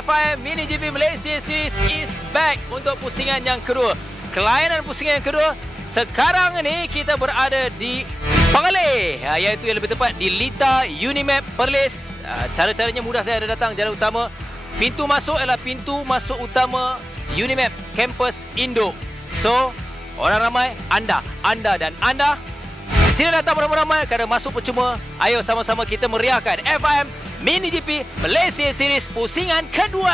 FIM Mini GP Malaysia Series is back untuk pusingan yang kedua. Kelainan pusingan yang kedua, sekarang ni kita berada di Pengalih, iaitu yang lebih tepat di Lita Unimap Perlis. Cara-caranya mudah saja, ada datang jalan utama. Pintu masuk adalah pintu masuk utama Unimap Campus Indo. So, orang ramai, anda dan anda sila datang beramai-ramai kerana masuk percuma. Ayo sama-sama kita meriahkan FIM Mini GP Malaysia Series pusingan kedua.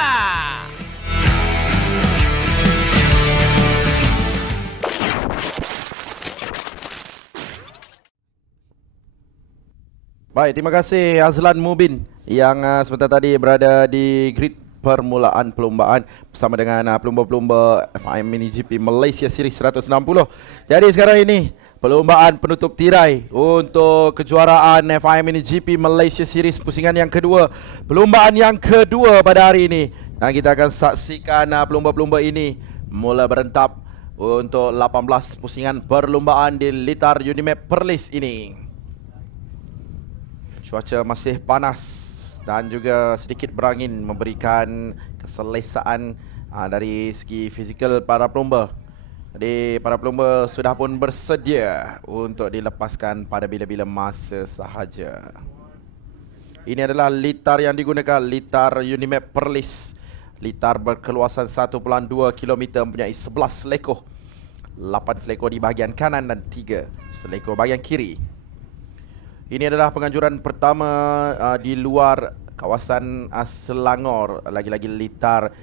Baik, terima kasih Azlan Mubin yang sebentar tadi berada di grid permulaan perlombaan bersama dengan pelumba-pelumba FIM Mini GP Malaysia Series 160. Jadi sekarang ini perlombaan penutup tirai untuk kejuaraan FIM Mini GP Malaysia Series pusingan yang kedua. Perlombaan yang kedua pada hari ini. Dan kita akan saksikan pelumba-pelumba ini mula berentap untuk 18 pusingan perlombaan di Litar Unimap Perlis ini. Cuaca masih panas dan juga sedikit berangin memberikan keselesaan dari segi fizikal para pelumba. Jadi para pelumba sudah pun bersedia untuk dilepaskan pada bila-bila masa sahaja. Ini adalah litar yang digunakan, litar Unimap Perlis. Litar berkeluasan 1.2 km, mempunyai 11 selekor. 8 selekor di bahagian kanan dan 3 selekor bahagian kiri. Ini adalah penganjuran pertama di luar kawasan Selangor, lagi-lagi litar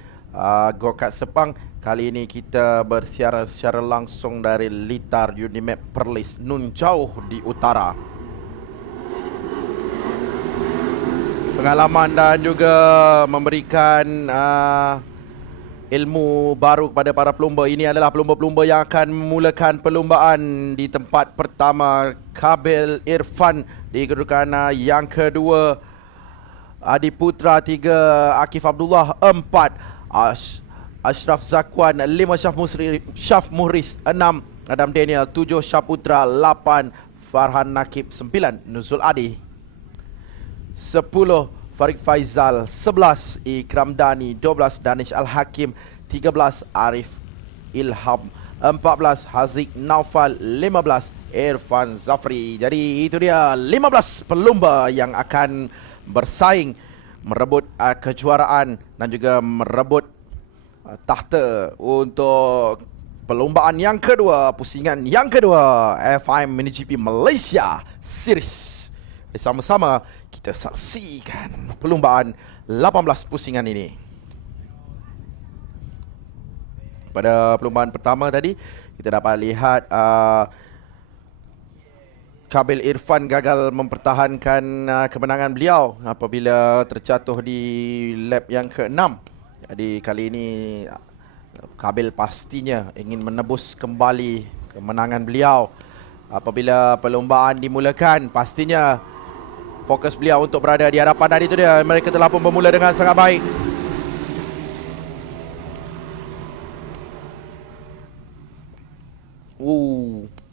Go-Kart Sepang. Kali ini kita bersiaran secara langsung dari Litar Unimap Perlis, nun jauh di utara. Pengalaman dan juga memberikan ilmu baru kepada para pelumba. Ini adalah pelumba-pelumba yang akan memulakan perlombaan di tempat pertama. Kabil Irfan di kedudukan yang kedua. Adi Putra 3, Akif Abdullah 4, Ashraf Zakwan 5, Syaf Muhris 6, Adam Daniel 7, Syaputra 8, Farhan Nakib 9, Nuzul Adi 10, Farid Faizal 11, Ikram Dani 12, Danish Al-Hakim 13, Arif Ilham 14, Haziq Naufal 15, Irfan Zafri. Jadi itu dia 15 pelumba yang akan bersaing merebut kejuaraan dan juga merebut tahta untuk perlombaan yang kedua, pusingan yang kedua FIM Mini GP Malaysia Series. Bersama-sama kita saksikan perlombaan 18 pusingan ini. Pada perlombaan pertama tadi kita dapat lihat Kabil Irfan gagal mempertahankan kemenangan beliau apabila terjatuh di lap yang ke-6. Jadi kali ini Kabil pastinya ingin menebus kembali kemenangan beliau. Apabila perlombaan dimulakan, pastinya fokus beliau untuk berada di hadapan, dan itu dia, mereka telah pun bermula dengan sangat baik.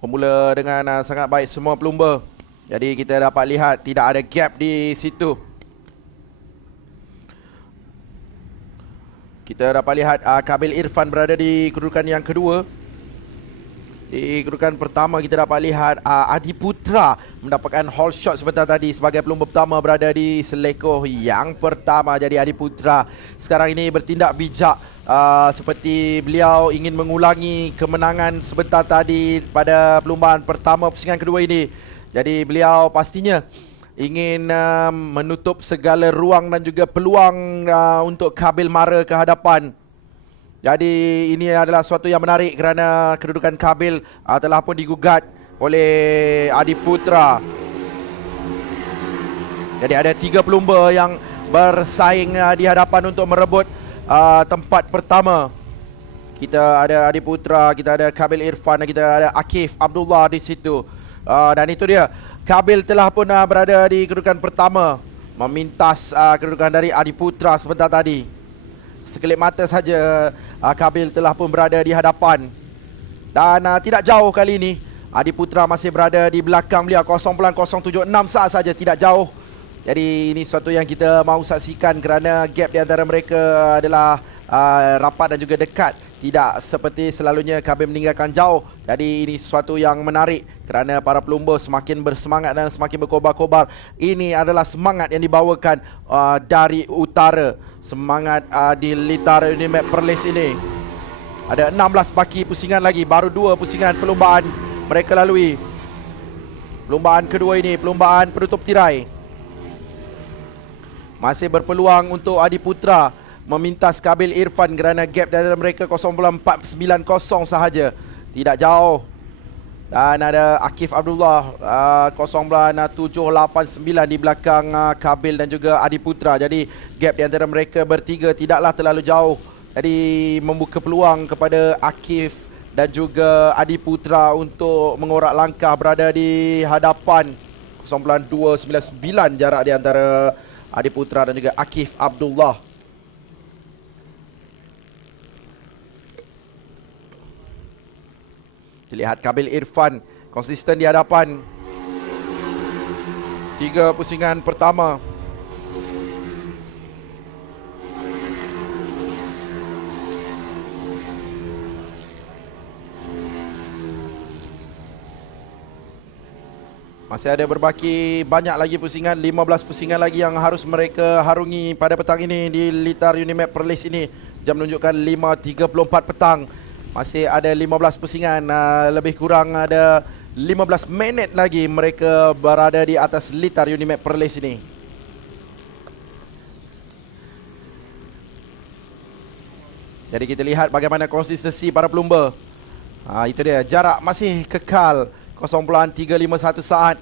Bermula dengan sangat baik semua pelumba. Jadi kita dapat lihat tidak ada gap di situ. Kita dapat lihat Kabil Irfan berada di kedudukan yang kedua. Di kedudukan pertama kita dapat lihat Adi Putra mendapatkan hole shot sebentar tadi sebagai pelumba pertama berada di selekor yang pertama. Jadi Adi Putra sekarang ini bertindak bijak, seperti beliau ingin mengulangi kemenangan sebentar tadi pada perlombaan pertama pusingan kedua ini. Jadi beliau pastinya ingin menutup segala ruang dan juga peluang untuk Kabil mara ke hadapan. Jadi ini adalah suatu yang menarik kerana kedudukan Kabil telah pun digugat oleh Adi Putra. Jadi ada 3 pelumba yang bersaing di hadapan untuk merebut tempat pertama. Kita ada Adi Putra, kita ada Kabil Irfan, dan kita ada Akif Abdullah di situ. Dan itu dia, Kabil telah pun berada di kedudukan pertama, memintas kedudukan dari Adi Putra sebentar tadi. Sekelip mata saja Kabil telah pun berada di hadapan. Dan tidak jauh kali ini, Adi Putra masih berada di belakang beliau, 0.076 saat saja, tidak jauh Jadi ini sesuatu yang kita mahu saksikan kerana gap di antara mereka adalah rapat dan juga dekat. Tidak seperti selalunya Kabil meninggalkan jauh. Jadi ini sesuatu yang menarik kerana para pelumba semakin bersemangat dan semakin berkobar-kobar. Ini adalah semangat yang dibawakan dari utara. Semangat di Litara Unimap Perlis ini. Ada 16 baki pusingan lagi. Baru 2 pusingan perlumbaan mereka lalui. Perlumbaan kedua ini, perlumbaan penutup tirai. Masih berpeluang untuk Adiputra memintas Kabil Irfan kerana gap di antara mereka 0.490 sahaja. Tidak jauh. Dan ada Akif Abdullah 0.789 di belakang Kabil dan juga Adiputra. Jadi gap di antara mereka bertiga tidaklah terlalu jauh. Jadi membuka peluang kepada Akif dan juga Adiputra untuk mengorak langkah berada di hadapan. 0.299 jarak di antara Adiputra dan juga Akif Abdullah. Terlihat Kabil Irfan konsisten di hadapan. 3 pusingan pertama. Masih ada berbaki banyak lagi pusingan, 15 pusingan lagi yang harus mereka harungi pada petang ini di Litar Unimap Perlis ini. Jam menunjukkan 5.34 petang. Masih ada 15 pusingan, lebih kurang ada 15 minit lagi mereka berada di atas Litar Unimap Perlis ini. Jadi kita lihat bagaimana konsistensi para pelumba. Itu dia, jarak masih kekal 0.351 saat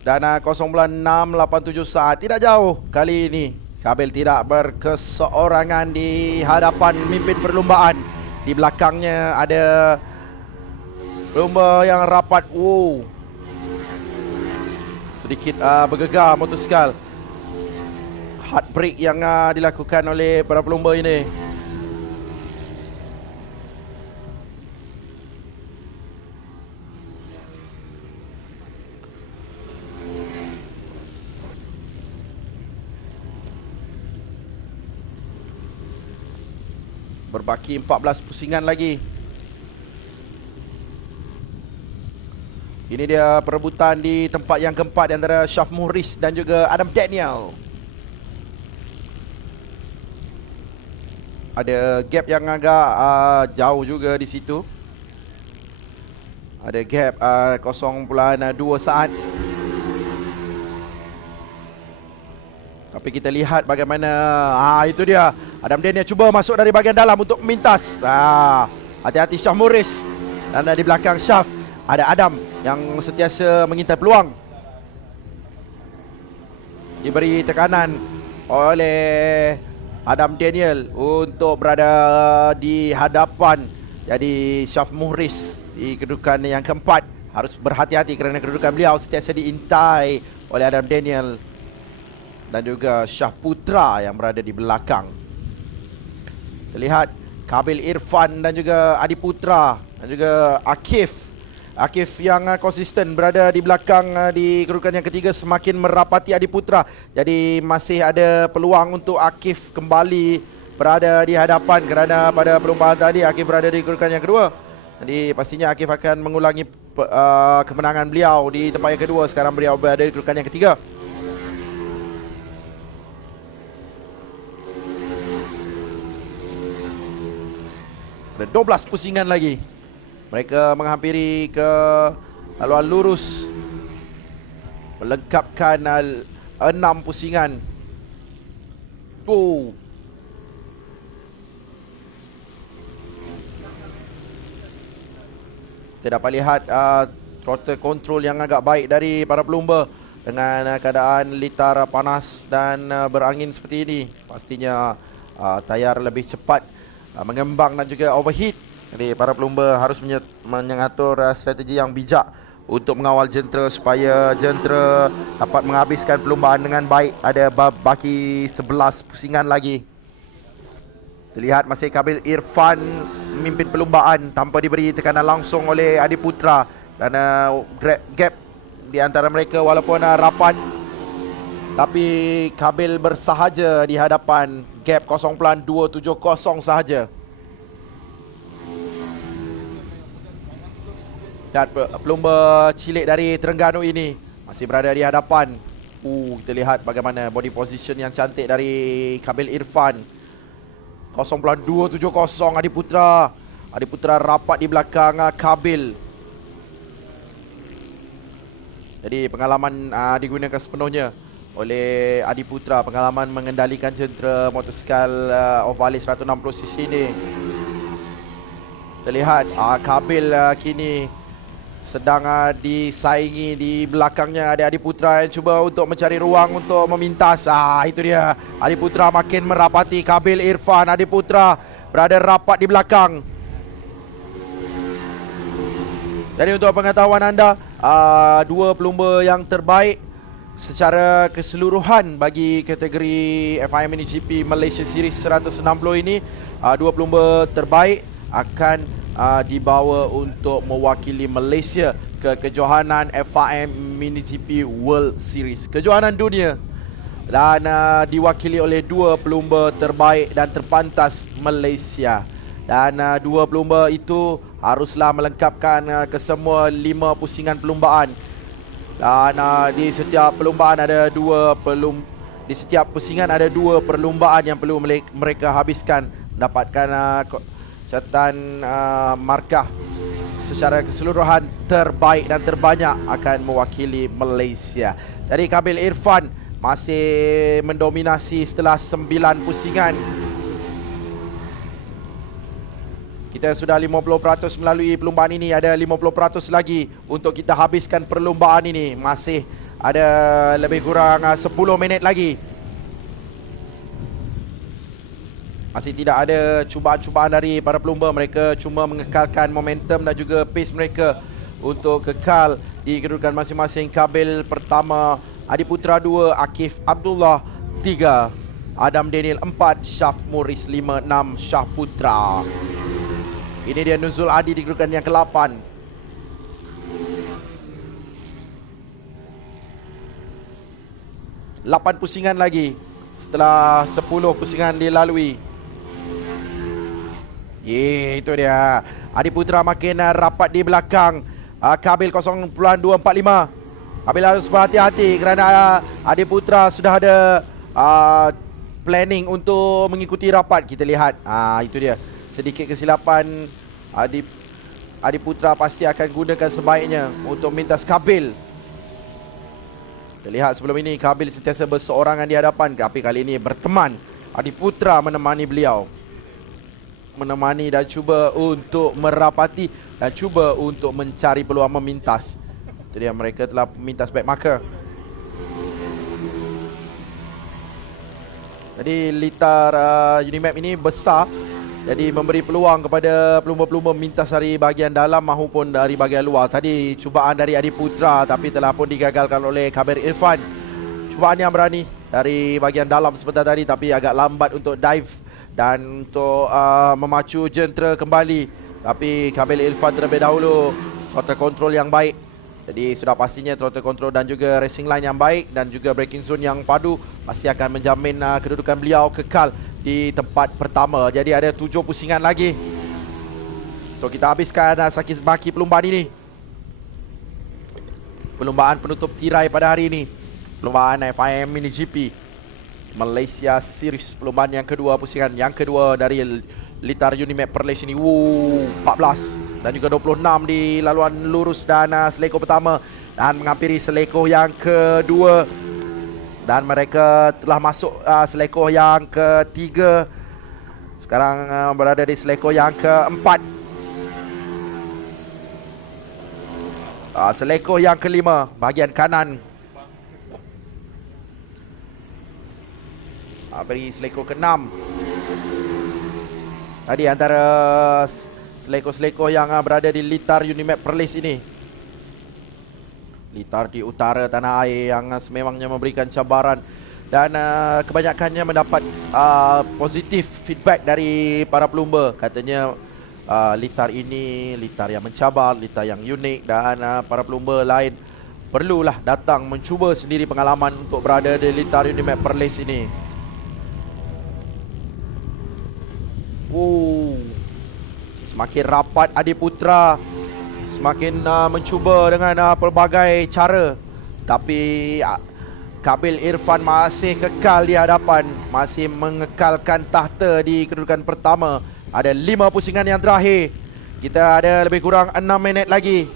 dan 0.687 saat. Tidak jauh kali ini. Kabil tidak berkeseorangan di hadapan pemimpin perlumbaan. Di belakangnya ada pelumba yang rapat. Sedikit bergegar motosikal. Heartbreak yang dilakukan oleh para pelumba ini. Berbaki 14 pusingan lagi. Ini dia perebutan di tempat yang keempat antara Syaf Muhriz dan juga Adam Daniel. Ada gap yang agak jauh juga di situ. Ada gap 0.2 saat. Tapi kita lihat bagaimana itu dia. Adam Daniel cuba masuk dari bahagian dalam untuk memintas. Hati-hati Syaf Muhriz. Dan di belakang Syaf ada Adam yang sentiasa mengintai peluang. Diberi tekanan oleh Adam Daniel untuk berada di hadapan. Jadi Syaf Muhriz di kedudukan yang keempat harus berhati-hati kerana kedudukan beliau sentiasa diintai oleh Adam Daniel dan juga Syah Putra yang berada di belakang. Terlihat Kabil Irfan dan juga Adiputra dan juga Akif yang konsisten berada di belakang di kedudukan yang ketiga semakin merapati Adiputra. Jadi masih ada peluang untuk Akif kembali berada di hadapan kerana pada perlumbaan tadi Akif berada di kedudukan yang kedua. Jadi pastinya Akif akan mengulangi kemenangan beliau di tempat yang kedua. Sekarang beliau berada di kedudukan yang ketiga. Ada 12 pusingan lagi. Mereka menghampiri ke haluan lurus, melengkapkan 6 pusingan. Kita dapat lihat throttle control yang agak baik dari para pelumba dengan keadaan litar panas dan berangin seperti ini. Pastinya tayar lebih cepat mengembang dan juga overheat. Jadi para pelumba harus mengatur strategi yang bijak untuk mengawal jentera supaya jentera dapat menghabiskan perlumbaan dengan baik. Ada baki 11 pusingan lagi. Terlihat masih Kabil Irfan memimpin perlumbaan tanpa diberi tekanan langsung oleh Adiputra. Dan gap di antara mereka walaupun rapat. Tapi Kabil bersahaja di hadapan gap 0.270 sahaja. Dan pelumba cilik dari Terengganu ini masih berada di hadapan. Kita lihat bagaimana body position yang cantik dari Kabil Irfan. 0.270 Adiputra. Adiputra rapat di belakang Kabil. Jadi pengalaman digunakan sepenuhnya oleh Adiputra. Pengalaman mengendalikan jentera motosikal Ovalis 160cc ini. Kita lihat Kabil kini sedang disaingi. Di belakangnya ada Adiputra yang cuba untuk mencari ruang untuk memintas. Itu dia, Adiputra makin merapati Kabil Irfan. Adiputra berada rapat di belakang. Jadi untuk pengetahuan anda, dua pelumba yang terbaik secara keseluruhan bagi kategori FIM MiniGP Malaysia Series 160 ini, dua pelumba terbaik akan dibawa untuk mewakili Malaysia ke kejohanan FIM MiniGP World Series, kejohanan dunia, dan diwakili oleh dua pelumba terbaik dan terpantas Malaysia. Dan dua pelumba itu haruslah melengkapkan kesemua 5 pusingan perlumbaan. Dan di setiap perlumbaan ada di setiap pusingan ada 2 perlumbaan yang perlu mereka habiskan, mendapatkan catatan markah secara keseluruhan terbaik dan terbanyak akan mewakili Malaysia. Jadi Kabil Irfan masih mendominasi setelah 9 pusingan. Kita sudah 50% melalui perlumbaan ini. Ada 50% lagi untuk kita habiskan perlumbaan ini. Masih ada lebih kurang 10 minit lagi. Masih tidak ada cubaan-cubaan dari para pelumba. Mereka cuma mengekalkan momentum dan juga pace mereka untuk kekal di kedudukan masing-masing. Kabil pertama, Adiputra 2, Akif Abdullah 3, Adam Daniel 4, Syaf Muris 5, 6, Syah Putra. Ini dia Nuzul Adi di kedudukan yang ke-8. Lapan pusingan lagi setelah 10 pusingan dilalui. Itu dia, Adiputra makin rapat di belakang Kabil 0.245. Kabil harus berhati-hati kerana Adiputra sudah ada planning untuk mengikuti rapat. Kita lihat, itu dia, sedikit kesilapan Adiputra pasti akan gunakan sebaiknya untuk mintas Kabil. Kita lihat sebelum ini Kabil sentiasa berseorangan di hadapan, tapi kali ini berteman. Adiputra menemani beliau, menemani dan cuba untuk merapati dan cuba untuk mencari peluang memintas. Itu dia, mereka telah memintas back marker. Jadi litar Unimap ini besar, jadi memberi peluang kepada pelumba-pelumba memintas dari bahagian dalam maupun dari bahagian luar. Tadi cubaan dari Adiputra tapi telah pun digagalkan oleh Kabil Irfan. Cubaan yang berani dari bahagian dalam sebentar tadi, tapi agak lambat untuk dive dan untuk memacu jentera kembali. Tapi Kabil Irfan terlebih dahulu throttle control yang baik. Jadi sudah pastinya throttle control dan juga racing line yang baik dan juga braking zone yang padu pasti akan menjamin kedudukan beliau kekal di tempat pertama. Jadi ada 7 pusingan lagi untuk kita habiskan sakit baki perlumbaan ini. Perlumbaan penutup tirai pada hari ini, perlumbaan FIM MiniGP Malaysia Series, perlumbaan yang kedua, pusingan yang kedua dari litar Unimap Perlis ini. 14 dan juga 26 di laluan lurus dan seleko pertama dan menghampiri seleko yang kedua. Dan mereka telah masuk seleko yang ketiga. Sekarang berada di seleko yang keempat. Seleko yang kelima, bahagian kanan. Beri seleko ke-6. Tadi antara seleko-seleko yang berada di litar Unimap Perlis ini, litar di utara tanah air yang sememangnya memberikan cabaran dan kebanyakannya mendapat positif feedback dari para pelumba. Katanya litar ini litar yang mencabar, litar yang unik, dan para pelumba lain perlulah datang mencuba sendiri pengalaman untuk berada di litar Unimap Perlis ini. Semakin rapat Adiputra, semakin mencuba dengan pelbagai cara. Tapi Kabil Irfan masih kekal di hadapan, masih mengekalkan tahta di kedudukan pertama. Ada 5 pusingan yang terakhir. Kita ada lebih kurang 6 minit lagi.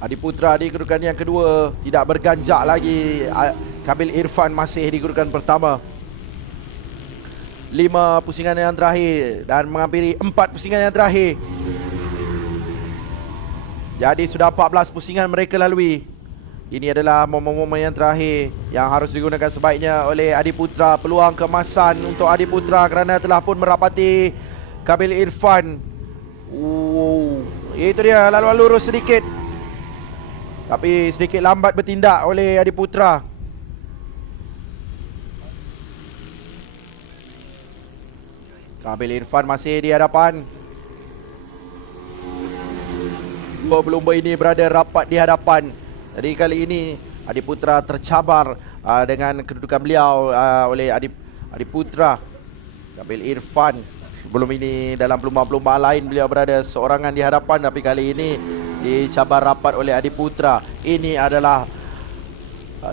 Adiputra di kedudukan yang kedua, tidak berganjak lagi. Kabil Irfan masih di kedudukan pertama. 5 pusingan yang terakhir dan menghampiri 4 pusingan yang terakhir. Jadi sudah 14 pusingan mereka lalui. Ini adalah momen-momen yang terakhir yang harus digunakan sebaiknya oleh Adiputra. Peluang keemasan untuk Adiputra kerana telah pun merapati Kabil Irfan. Itu dia, laluan lurus sedikit, tapi sedikit lambat bertindak oleh Adiputra. Kabil Irfan masih di hadapan. Dua pelumba ini berada rapat di hadapan. Jadi kali ini Adiputra tercabar dengan kedudukan beliau oleh Adiputra. Kabil Irfan sebelum ini dalam perlumbaan-perlumbaan lain beliau berada seorangan di hadapan, tapi kali ini dicabar rapat oleh Adiputra. Ini adalah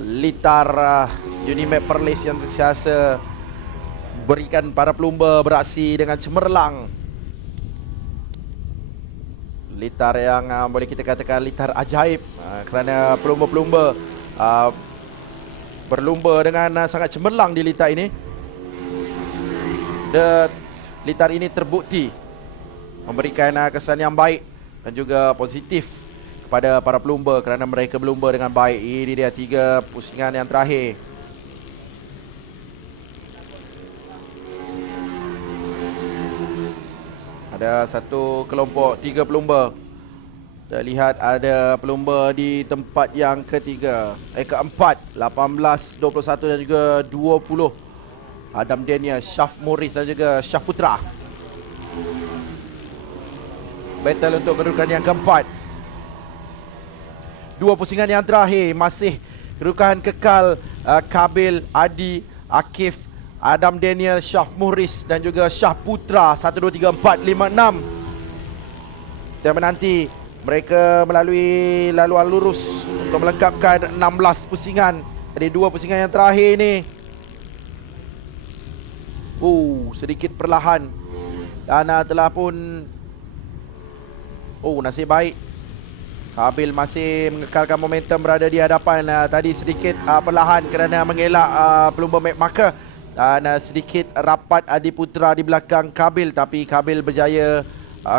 litar Unimap Perlis yang sentiasa berikan para pelumba beraksi dengan cemerlang. Litar yang boleh kita katakan litar ajaib, kerana pelumba-pelumba berlumba dengan sangat cemerlang di litar ini. Litar ini terbukti memberikan kesan yang baik dan juga positif kepada para pelumba kerana mereka berlumba dengan baik. Ini dia 3 pusingan yang terakhir. Ada satu kelompok 3 pelumba. Kita lihat ada pelumba di tempat yang keempat, 18, 21 dan juga 20. Adam Daniel, Syaf Morris dan juga Syaf Putra. Battle untuk kedudukan yang keempat. 2 pusingan yang terakhir masih kedudukan kekal. Kabil, Adi, Akif, Adam Daniel, Syaf Morris dan juga Syaf Putra. 1, 2, 3, 4, 5, 6. Kita menanti mereka melalui laluan lurus untuk melengkapkan 16 pusingan. Jadi 2 pusingan yang terakhir ni sedikit perlahan. Dan telah pun nasib baik Kabil masih mengekalkan momentum berada di hadapan. Tadi sedikit perlahan kerana mengelak pelumba map marker. Dan sedikit rapat Adiputra di belakang Kabil, tapi Kabil berjaya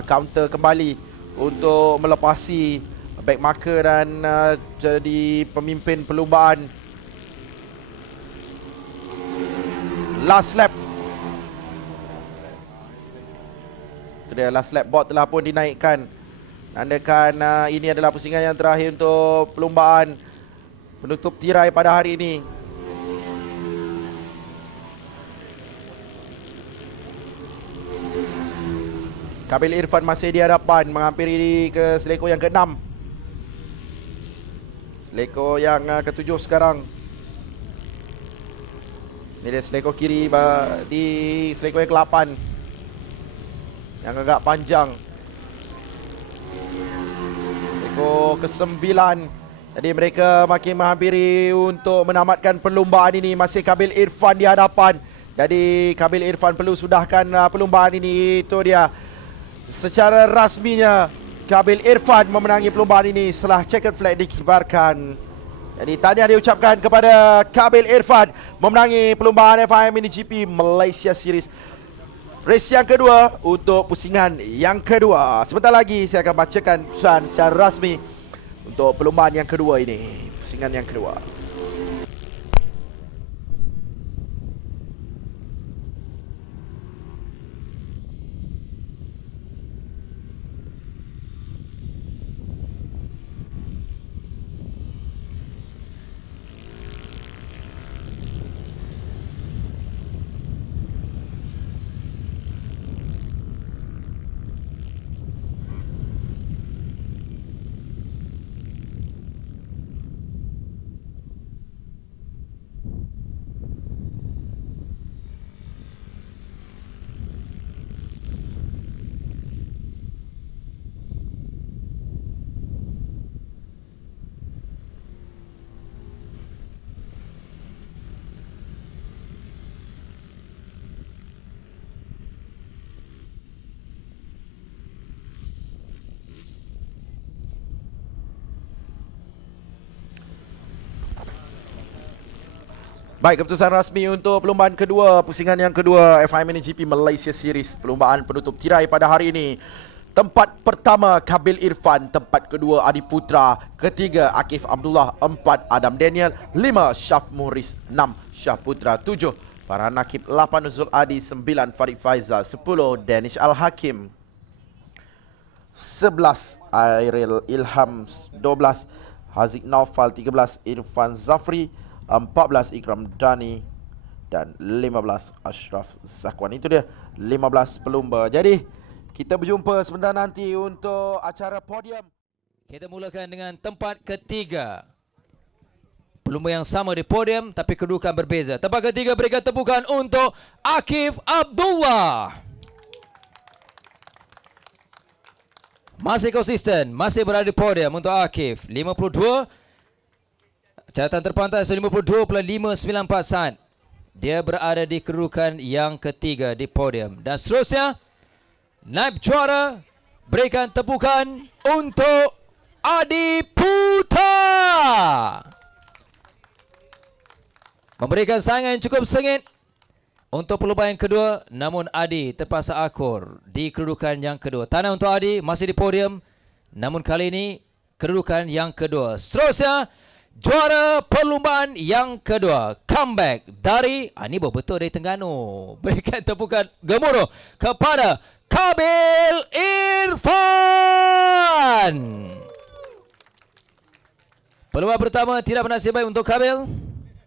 counter kembali untuk melepasi back marker dan jadi pemimpin perlumbaan. Last lap. Itu dia, last lap board telah pun dinaikkan. Nandakan ini adalah pusingan yang terakhir untuk perlumbaan penutup tirai pada hari ini. Kabil Irfan masih di hadapan, menghampiri ke seleko yang ke-6. Seleko yang ke-7 sekarang. Ini dia seleko kiri di seleko yang ke-8, yang agak panjang. Seleko ke-9. Jadi mereka makin menghampiri untuk menamatkan perlumbaan ini. Masih Kabil Irfan di hadapan. Jadi Kabil Irfan perlu sudahkan perlumbaan ini. Itu dia, secara rasminya Kabil Irfan memenangi perlumbaan ini setelah checkered flag dikibarkan. Jadi tahniah diucapkan kepada Kabil Irfan memenangi perlumbaan FIM MiniGP Malaysia Series race yang kedua untuk pusingan yang kedua. Sebentar lagi saya akan bacakan keputusan secara rasmi untuk perlumbaan yang kedua ini, pusingan yang kedua. Baik, keputusan rasmi untuk perlumbaan kedua, pusingan yang kedua FIM MiniGP Malaysia Series. Perlumbaan penutup tirai pada hari ini. Tempat pertama Kabil Irfan, tempat kedua Adi Putra, ketiga Akif Abdullah, 4 Adam Daniel, 5 Syaf Muhriz, 6 Syah Putra, 7 Farhan Nakib, 8 Nuzul Adi, 9 Farid Faizal, 10 Danish Al-Hakim, 11 Airil Ilham, 12 Haziq Naufal, 13 Irfan Zafri, 14 Ikram Dani dan 15 Ashraf Zakwan. Itu dia 15 pelumba. Jadi kita berjumpa sebentar nanti untuk acara podium. Kita mulakan dengan tempat ketiga. Pelumba yang sama di podium tapi kedudukan berbeza. Tempat ketiga berikan tepukan untuk Akif Abdullah. Masih konsisten, masih berada di podium untuk Akif. 52. Catatan terpantas 52.594 saat. Dia berada di kedudukan yang ketiga di podium. Dan seterusnya, naib juara, berikan tepukan untuk Adi Putra. Memberikan saingan yang cukup sengit untuk perlumbaan yang kedua, namun Adi terpaksa akur di kedudukan yang kedua. Tanah untuk Adi, masih di podium, namun kali ini kedudukan yang kedua. Seterusnya, juara perlumbaan yang kedua, comeback dari ini betul dari Terengganu. Berikan tepukan gemuruh kepada Kabil Irfan. Perlumbaan pertama tidak bernasib baik untuk Kabil.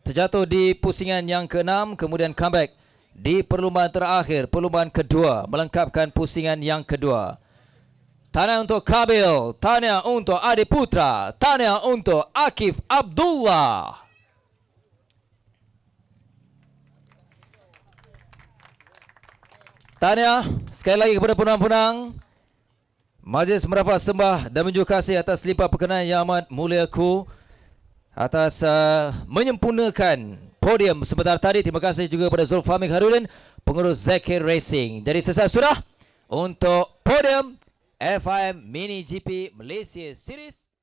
Terjatuh di pusingan yang ke-6, kemudian comeback di perlumbaan terakhir, perlumbaan kedua, melengkapkan pusingan yang kedua. Tahniah untuk Kabil, tahniah untuk Adi Putra, tahniah untuk Akif Abdullah. Tahniah sekali lagi kepada penang-penang. Majlis merafak sembah dan menunjuk kasih atas limpah perkenan yang amat muliaku atas menyempurnakan podium sebentar tadi. Terima kasih juga kepada Zulfamik Harudin, pengurus Zakir Racing. Jadi selesai sudah untuk podium FIM MiniGP Malaysia Series.